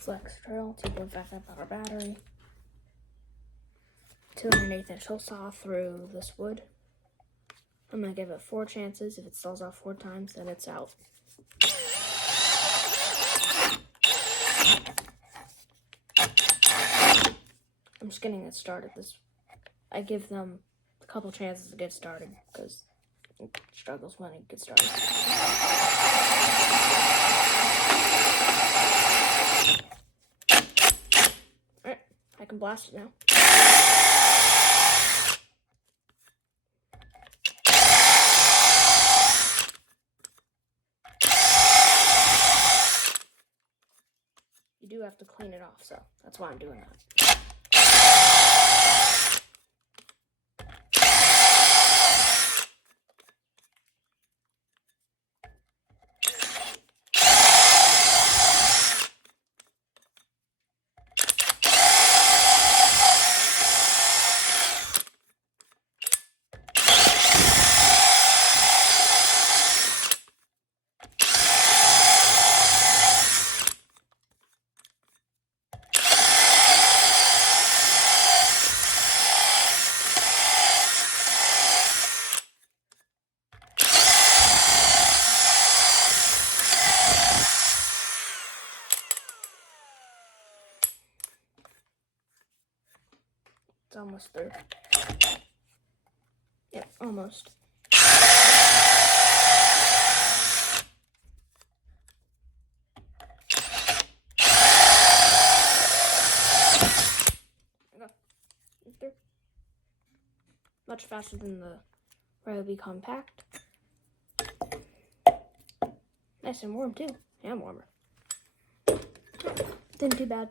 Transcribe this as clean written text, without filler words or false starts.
Flex drill, 2.5 hour battery, 208-inch hole saw through this wood. I'm gonna give it 4 chances. If it stalls out 4 times, then it's out. I'm just getting it started. I give them a couple chances to get started because it struggles when it gets started. Alright, I can blast it now. You do have to clean it off, so that's why I'm doing that. It's almost through. Yep, almost. Okay. Much faster than the Ryobi Compact. Nice and warm too. And warmer. Didn't do bad.